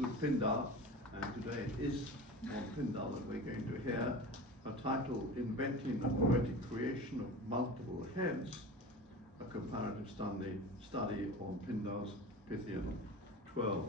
include Pindar, and today it is on Pindar that we're going to hear a title, Inventing a Poetic Creation of Multiple Heads, a comparative study on Pindar's Pythian 12.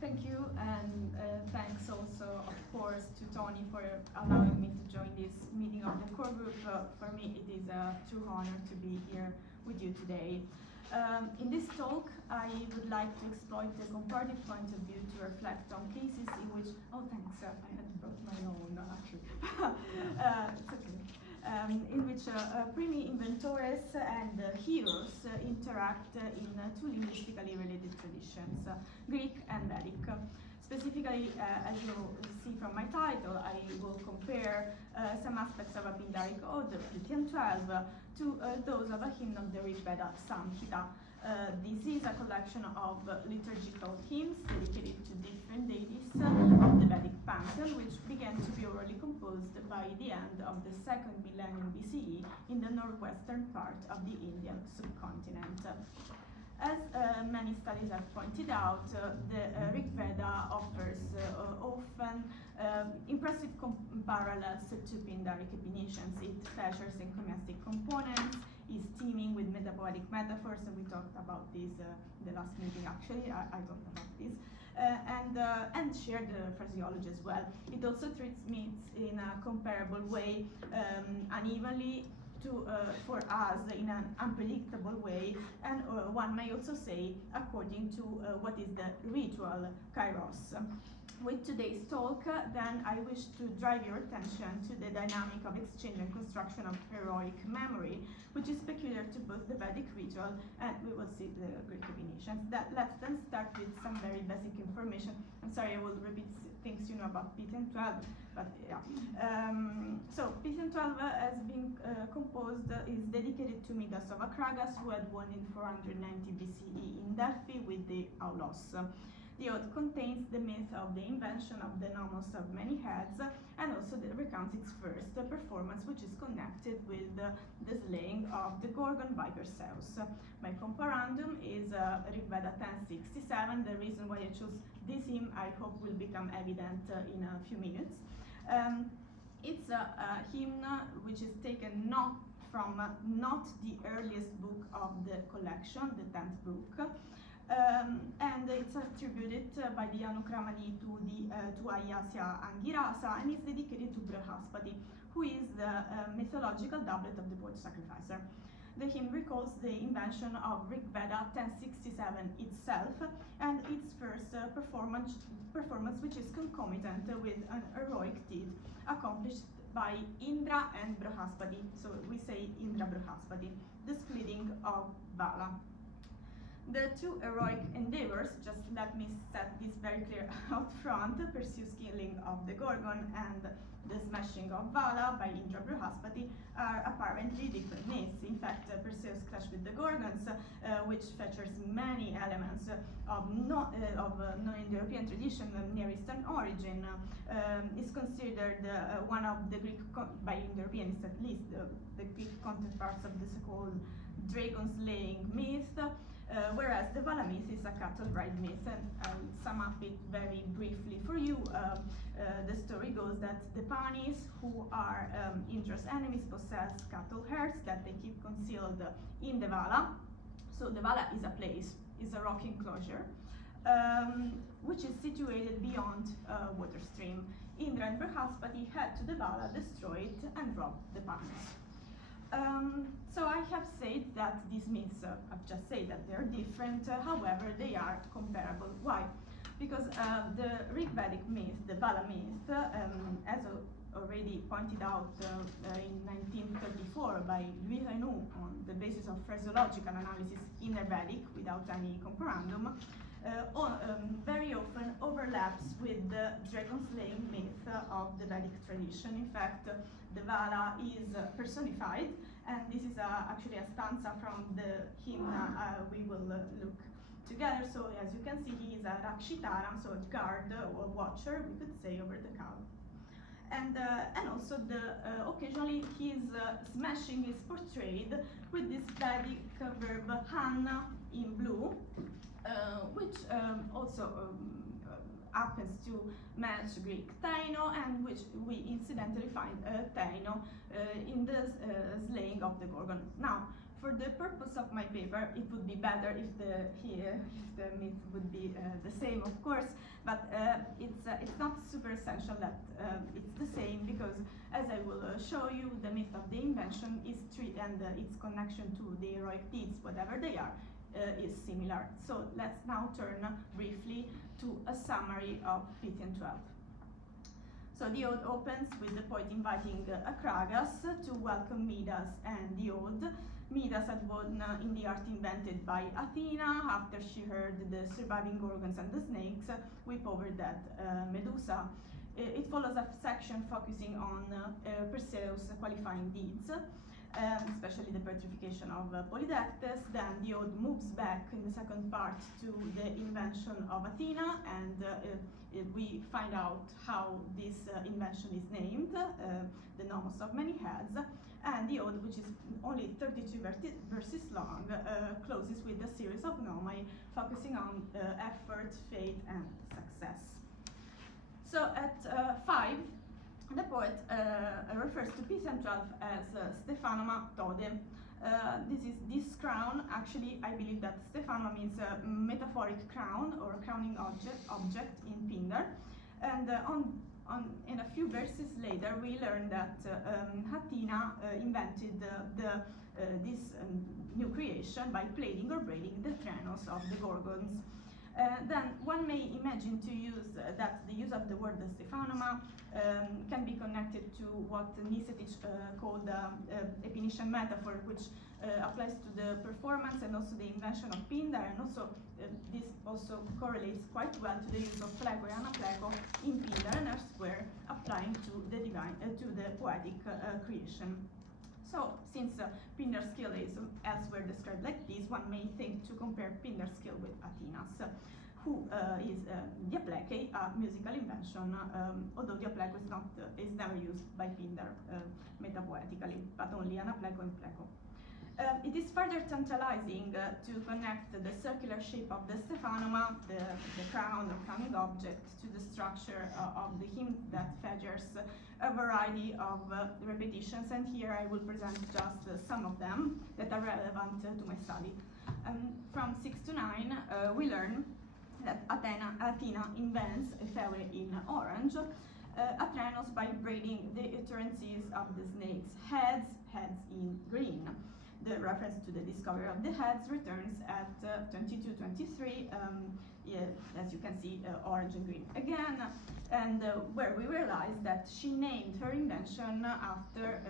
Thank you, and thanks also, of course, to Tony for allowing me to join this meeting of the core group. For me, it is a true honor to be here with you today. In this talk, I would like to exploit the comparative point of view to reflect on cases in which, oh thanks, I had brought my own actually, it's okay. In which primi inventores and heroes interact in two linguistically related traditions, Greek and Vedic. Specifically, as you see from my title, I will compare some aspects of a Pindaric ode, Pythian 12, to those of a hymn of the Rig Veda, Samhita. This is a collection of liturgical hymns dedicated to different deities of the Vedic pantheon, which began to be orally composed by the end of the 2nd millennium BCE in the northwestern part of the Indian subcontinent. As many studies have pointed out, the Rig Veda offers often impressive parallels to Pindaric definitions. It features encomiastic components, is teeming with metapoetic metaphors, and we talked about this the last meeting actually, I talked about this, and shared phraseology as well. It also treats myths in a comparable way, unevenly, for us in an unpredictable way, and one may also say according to what is the ritual kairos. With today's talk, then, I wish to drive your attention to the dynamic of exchange and construction of heroic memory, which is peculiar to both the Vedic ritual and we will see the Greek definitions. Let's then start with some very basic information. I'm sorry, I will repeat things you know about Pythian 12, but yeah. So Pythian 12 has been composed, is dedicated to Midas of Akragas, who had won in 490 BCE in Delphi with the Aulos. The ode contains the myth of the invention of the nomos of many heads, and also recounts its first performance, which is connected with the slaying of the Gorgon by Perseus. My comparandum is Rig Veda 1067. The reason why I chose this hymn, I hope, will become evident in a few minutes. It's a hymn which is taken not the earliest book of the collection, the 10th book, and it's attributed by the Anukramani to Ayasya Angirasa, and is dedicated to Brahaspati, who is the mythological doublet of the poet sacrificer. The hymn recalls the invention of Rig Veda 1067 itself, and its first performance which is concomitant with an heroic deed accomplished by Indra and Brahaspati. So we say Indra Brahaspati, the splitting of Vala. The two heroic endeavors, just let me set this very clear out front, Perseus' killing of the Gorgon and the smashing of Vala by Indra Brahaspati, are apparently different myths. In fact, Perseus' clash with the Gorgons, which features many elements of non-Indo-European tradition and Near Eastern origin, is considered one of the Greek, by Indo-Europeans at least, the Greek counterparts of the so-called dragon-slaying myth. Whereas the Vala myth is a cattle ride myth, and I'll sum up it very briefly for you. The story goes that the Panis, who are Indra's enemies, possess cattle herds that they keep concealed in the Vala. So the Vala is a place, is a rock enclosure, which is situated beyond water stream. Indra and Brahaspati head to the Vala, destroy it, and rob the Panis. So I have said that these myths, I've just said that they're different, however, they are comparable. Why? Because the Rig Vedic myth, the Vala myth, as already pointed out in 1934 by Louis Renou on the basis of phraseological analysis in the Vedic without any comparandum, very often overlaps with the dragon-slaying myth of the Vedic tradition. In fact, the Vala is personified, and this is actually a stanza from the hymn we will look together. So as you can see, he is a Rakshitaram, so a guard or watcher, we could say, over the cow. And also occasionally his smashing is portrayed with this Vedic verb han in blue, which also happens to match Greek teino, and which we incidentally find teino in the slaying of the Gorgon. Now, for the purpose of my paper, it would be better if the myth would be the same, of course, but it's not super essential that it's the same, because as I will show you, the myth of the invention is and its connection to the heroic deeds, whatever they are, is similar. So let's now turn briefly to a summary of Pythian 12. So the ode opens with the poet inviting Akragas to welcome Midas and the ode. Midas had won in the art invented by Athena after she heard the surviving Gorgons and the snakes whip over that Medusa. It follows a section focusing on Perseus' qualifying deeds, especially the petrification of Polydectes. Then the ode moves back in the second part to the invention of Athena, and we find out how this invention is named, the nomos of many heads. And the ode, which is only 32 verses long, closes with a series of nomai focusing on effort, fate, and success. So at 5, the poet refers to Pythian 12 as Stephanoma Tode. This crown, actually, I believe that Stephanoma means a metaphoric crown or crowning object in Pindar. And in a few verses later, we learn that Athena invented this new creation by plaiting or braiding the tranos of the Gorgons. Then one may imagine to use that the use of the word Stephanoma can be connected to what Nicetic called Epinician metaphor, which applies to the performance and also the invention of Pindar, and also this also correlates quite well to the use of plego and aplego in Pindar and elsewhere, applying to the divine, to the poetic creation. So, since Pindar's skill is elsewhere described like this, one may think to compare Pindar's skill with Athena's, who is diapleke, a musical invention, although diapleko is never used by Pindar metapoetically, but only an apleko and pleko. It is further tantalizing to connect the circular shape of the Stephanoma, the crown or crowning object, to the structure of the hymn that features a variety of repetitions, and here I will present just some of them that are relevant to my study. From 6 to 9, we learn that Athena invents Epheure in orange, Atranos by braiding the utterances of the snake's heads in green. The reference to the discovery of the heads returns at 22-23, as you can see, orange and green again, and where we realize that she named her invention after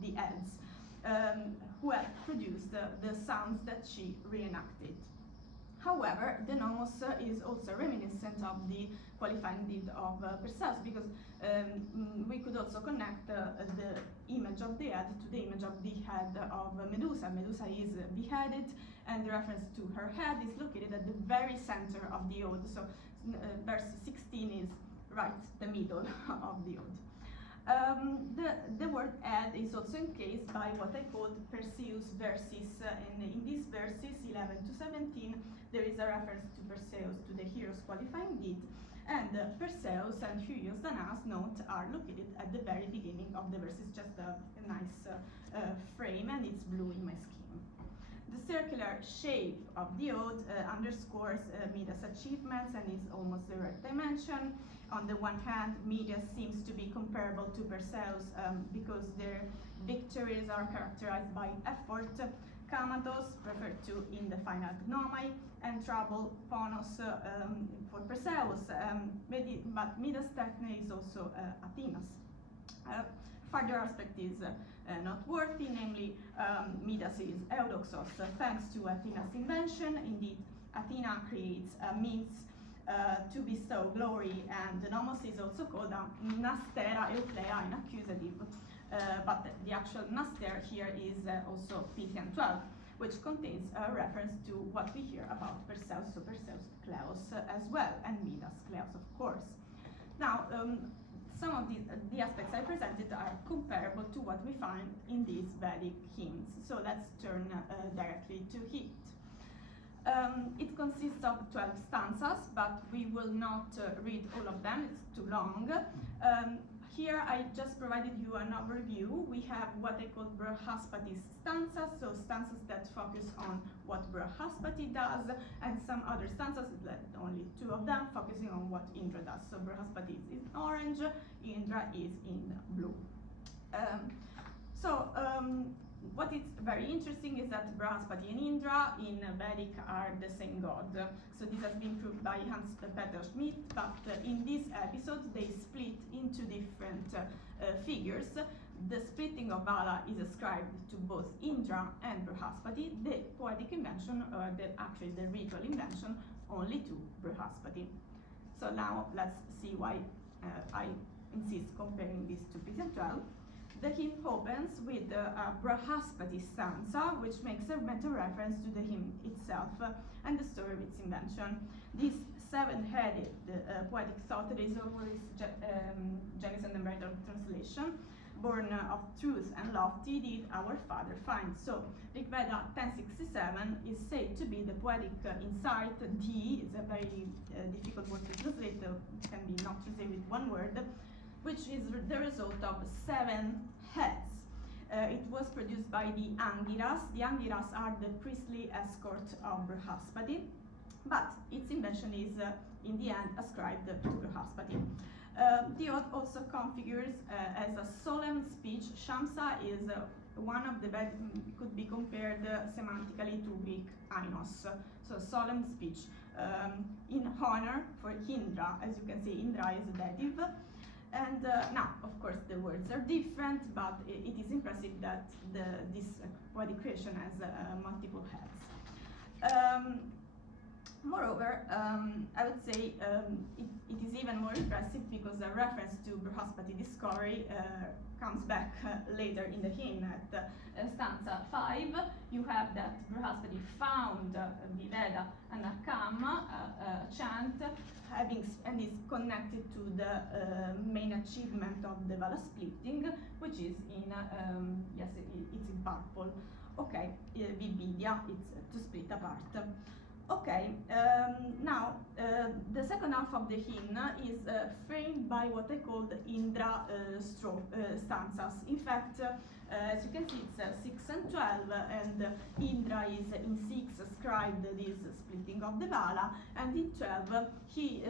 the heads who had produced the sounds that she reenacted. However, the nomos is also reminiscent of the qualifying deed of Perseus, because we could also connect the image of the head to the image of the head of Medusa. Medusa is beheaded, and the reference to her head is located at the very center of the ode. So verse 16 is right the middle of the ode. The word head is also encased by what I called Perseus verses, and in these verses 11 to 17 there is a reference to Perseus, to the hero's qualifying deed, and Perseus and Helios Danas note are located at the very beginning of the verses. Just a nice frame, and it's blue in my scheme. The circular shape of the ode underscores Midas' achievements and is almost the right dimension. On the one hand, Midas seems to be comparable to Perseus because their victories are characterized by effort, kamatos, referred to in the final gnomai, and trouble, ponos, for Perseus, but Midas' techne is also Athena's. Further aspect is noteworthy, namely Midas is eudoxos, thanks to Athena's invention. Indeed, Athena creates a means to bestow glory, and the nomos is also called a nastera euplea in accusative, but the actual naster here is also Pythian 12, which contains a reference to what we hear about Perseus, so Perseus Kleos as well, and Midas Kleos, of course. Now, some of the aspects I presented are comparable to what we find in these Vedic hymns. So let's turn directly to it. It consists of 12 stanzas, but we will not read all of them, it's too long. Here I just provided you an overview. We have what I call Brihaspati stanzas, so stanzas that focus on what Brihaspati does, and some other stanzas, only 2 of them, focusing on what Indra does. So Brihaspati is in orange, Indra is in blue. What is very interesting is that Brihaspati and Indra in Vedic are the same god. So this has been proved by Hans Peter Schmidt, but in this episode they split into different figures. The splitting of Vala is ascribed to both Indra and Brihaspati. The poetic invention, or actually the ritual invention, only to Brihaspati. So now let's see why I insist comparing this to Pythian 12. The hymn opens with a Brihaspati stanza, which makes a meta-reference to the hymn itself and the story of its invention. This 7-headed poetic thought that is always Jennison and Merton translation, born of truth and lofty, did our father find. So Rigveda 1067 is said to be the poetic insight. D is a very difficult word to translate, can be not translated with one word, which is the result of 7 heads. It was produced by the Angiras. The Angiras are the priestly escort of Brihaspati, but its invention is in the end ascribed to Brihaspati. The ode also configures as a solemn speech. Shamsa is one of the could be compared semantically to Greek ainos, so solemn speech in honor for Indra. As you can see, Indra is a dative. And now, of course, the words are different, but it is impressive that this poetic creation has multiple heads. Moreover, I would say it is even more impressive because a reference to Brihaspati discovery comes back later in the hymn at stanza 5. You have that Brihaspati found Viveda and Akam, a chant, and is connected to the main achievement of the Vala splitting, which is in, yes, it's in purple. Okay, Vibhidya, it's to split apart. Okay, now the second half of the hymn is framed by what I call the Indra stanzas. In fact, as you can see, it's 6 and 12, and Indra is in 6 ascribed this splitting of the Vala, and in 12 he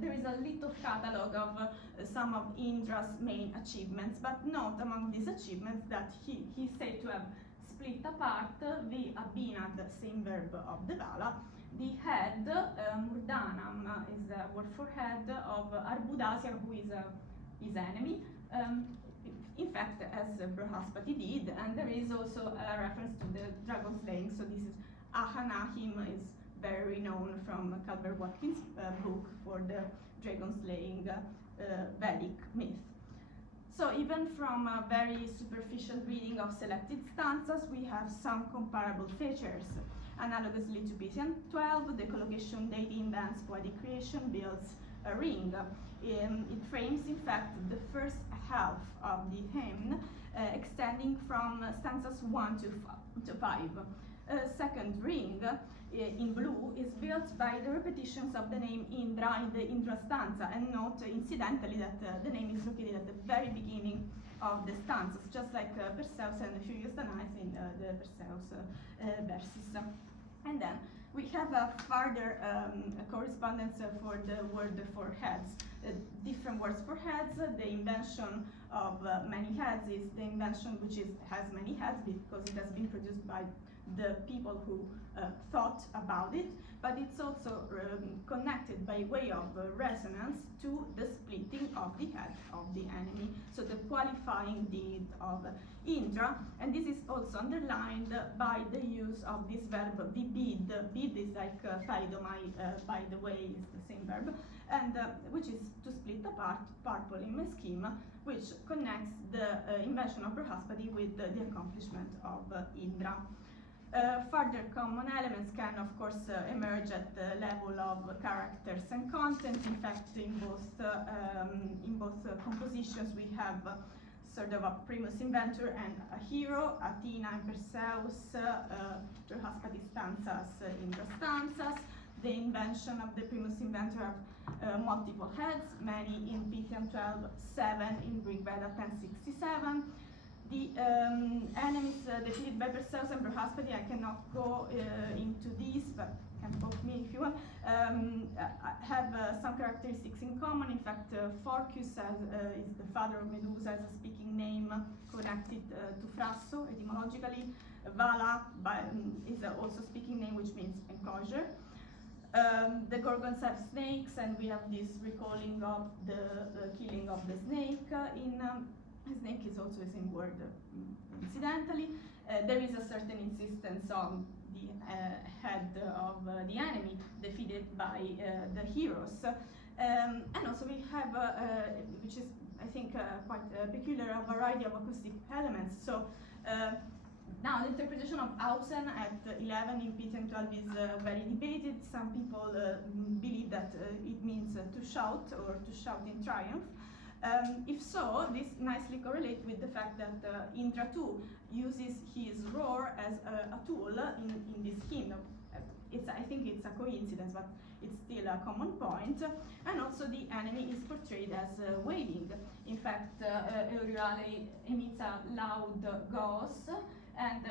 there is a little catalogue of some of Indra's main achievements, but not among these achievements that he said to have split apart the abhinad, same verb of the Vala, the head, Murdanam is the word for head of Arbudasya, who is his enemy, in fact, as Brihaspati did, and there is also a reference to the dragon slaying. So this is Ahanahim, is very renowned from Calvert Watkins' book for the dragon slaying Vedic myth. So even from a very superficial reading of selected stanzas, we have some comparable features. Analogously to Pythian 12, the collocation deity invents poetic creation, builds a ring. It frames, in fact, the first half of the hymn, extending from stanzas 1 to 5. Second ring, in blue, is built by the repetitions of the name Indra in the Indra stanza, and note incidentally that the name is located at the very beginning of the stanzas, just like Perseus and the Furious Danais in the Perseus verses. And then we have a further correspondence for the word for heads. Different words for heads. The invention of many heads is the invention which has many heads because it has been produced by the people who thought about it, but it's also connected by way of resonance to the splitting of the head of the enemy, so the qualifying deed of Indra, and this is also underlined by the use of this verb vibid. Bid is like thalidomai, by the way, is the same verb, and which is to split apart, purple in my scheme, which connects the invention of Brihaspati with the accomplishment of Indra. Further common elements can, of course, emerge at the level of characters and content. In fact, in both compositions, we have sort of a primus inventor and a hero, Athena and Perseus, Prohaspati stanzas, Indra stanzas. The invention of the primus inventor have multiple heads, many in Pythian 12:7, in Rig Veda 10:67. The enemies defeated by Perseus and Prohaspati, I cannot go into these, but can quote me if you want, have some characteristics in common. In fact, Phorcys is the father of Medusa as a speaking name connected to Frasso etymologically. Vala is also a speaking name, which means enclosure. The Gorgons have snakes, and we have this recalling of the killing of the snake. Snake is also the same word, incidentally. There is a certain insistence on the head of the enemy defeated by the heroes. And also we have, which is, I think, quite peculiar, a variety of acoustic elements. So now the interpretation of Ausen at 11 in Pythian 12 is very debated. Some people believe that it means to shout or to shout in triumph. If so, this nicely correlates with the fact that Indra too uses his roar as a tool in this kingdom. I think it's a coincidence, but it's still a common point. And also the enemy is portrayed as waving. In fact, Euryale emits a loud gauze, and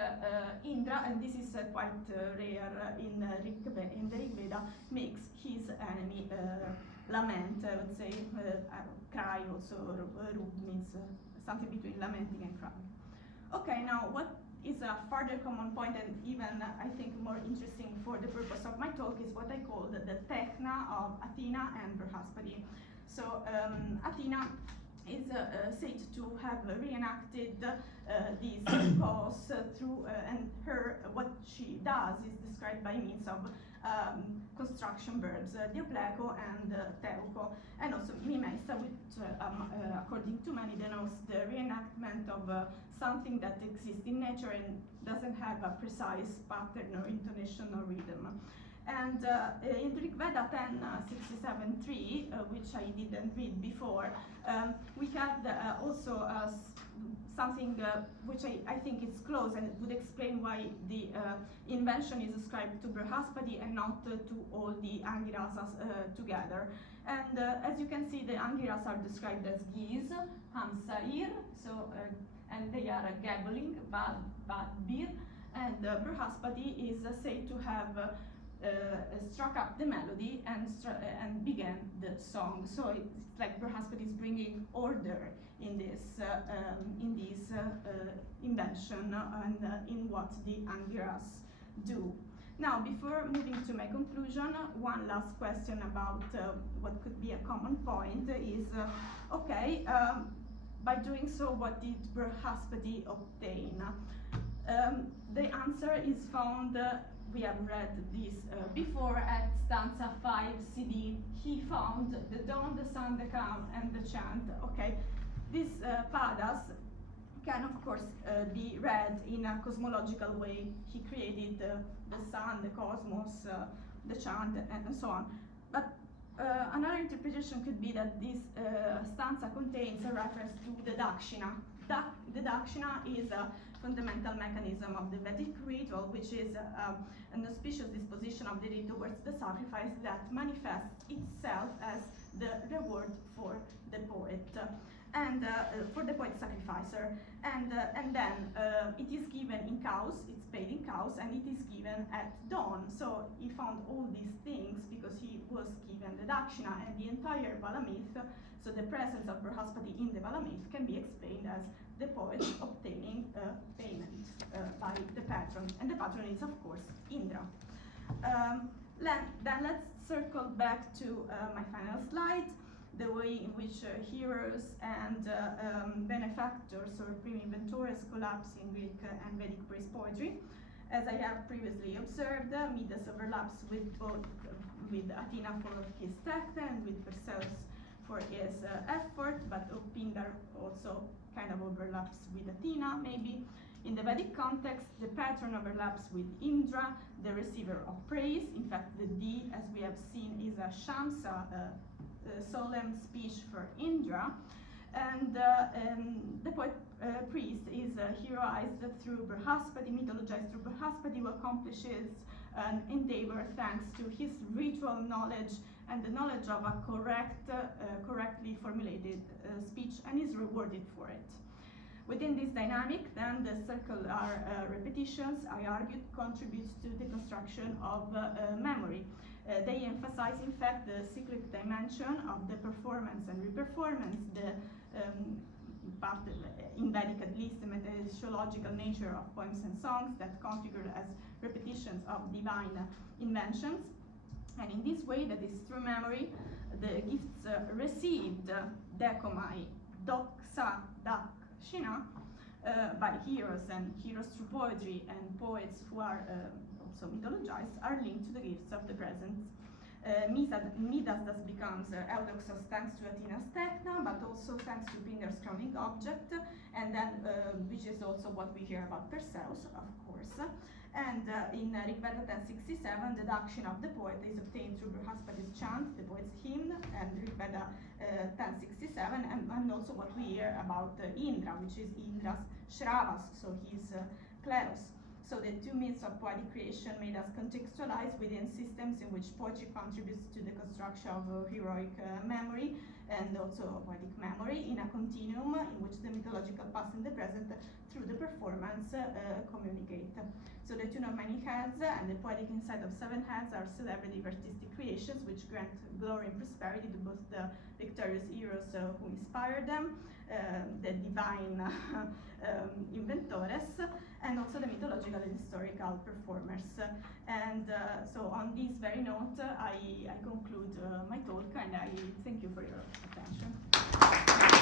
Indra, and this is quite rare in the Rig Veda, makes his enemy lament, I would say, cry also. Rub means something between lamenting and crying. Okay, now what is a further common point, and even I think more interesting for the purpose of my talk, is what I call the techna of Athena and Prohaspati. So Athena is said to have reenacted this cause through, and what she does is described by means of construction verbs, diopleco and teuco, and also mimesa, which according to many denotes the reenactment of something that exists in nature and doesn't have a precise pattern or intonation or rhythm. And in Rig Veda 10:67-3, which I didn't read before, we have also something which I think is close and would explain why the invention is ascribed to Prohaspati and not to all the Angirasas together. And as you can see, the Angiras are described as geese, hamsair, so and they are gabbling, bir, and Prohaspati is said to have struck up the melody and began the song. So it's like Prohaspati is bringing order in this invention and in what the Angiras do. Now, before moving to my conclusion, one last question about what could be a common point is, by doing so, what did Prohaspati obtain? The answer is found, we have read this before, at stanza 5 CD. He found the dawn, the sun, the calm, and the chant. Okay, these padas can of course be read in a cosmological way. He created the sun, the cosmos, the chant, and so on. But another interpretation could be that this stanza contains a reference to the dakshina. The dakshina is a fundamental mechanism of the Vedic ritual, which is an auspicious disposition of the day towards the sacrifice that manifests itself as the reward for the poet. And for the poet sacrificer, and then it is given in cows, it's paid in cows, and it is given at dawn. So he found all these things because he was given the dakshina, and the entire Vala myth, so the presence of Prohaspati in the Vala myth, can be explained as the poet obtaining payment by the patron, and the patron is of course Indra. Then let's circle back to my final slide. The way in which heroes and benefactors or primi inventores collapse in Greek and Vedic praise poetry. As I have previously observed, Midas overlaps with Athena for his tact and with Perseus for his effort, but Pindar also kind of overlaps with Athena, maybe. In the the Vedic context, the pattern overlaps with Indra, the receiver of praise. In fact, the D, as we have seen, is a shamsa, a solemn speech for Indra. And the poet priest is heroized through Brihaspati, mythologized through Brihaspati, who accomplishes an endeavor thanks to his ritual knowledge and the knowledge of a correctly formulated speech, and is rewarded for it. Within this dynamic, then, the circular repetitions, I argued, contributes to the construction of memory. They emphasize, in fact, the cyclic dimension of the performance and reperformance, the part of, in Vedic at least, the methodological nature of poems and songs that configure as repetitions of divine inventions. And in this way, that is through memory, the gifts received, dekomai, doksa, dak, shina, by heroes and heroes through poetry and poets who are also mythologized, are linked to the gifts of the present. Midas thus becomes Eudoxos thanks to Athena's Techna, but also thanks to Pindar's crowning object, and then which is also what we hear about Perseus, of course. And in Rigveda 1067, the dakshin of the poet is obtained through Brihaspati's chant, the poet's hymn, and Rigveda 1067, and also what we hear about Indra, which is Indra's Shravas, so his Kleros. So the two myths of poetic creation made us contextualize within systems in which poetry contributes to the construction of heroic memory and also poetic memory in a continuum in which the mythological past and the present through the performance communicate. So the tune of many heads and the poetic insight of seven heads are celebrative artistic creations which grant glory and prosperity to both the victorious heroes who inspired them, the divine inventores, and also the mythological and historical performers. And so on this very note, I conclude my talk, and I thank you for your attention.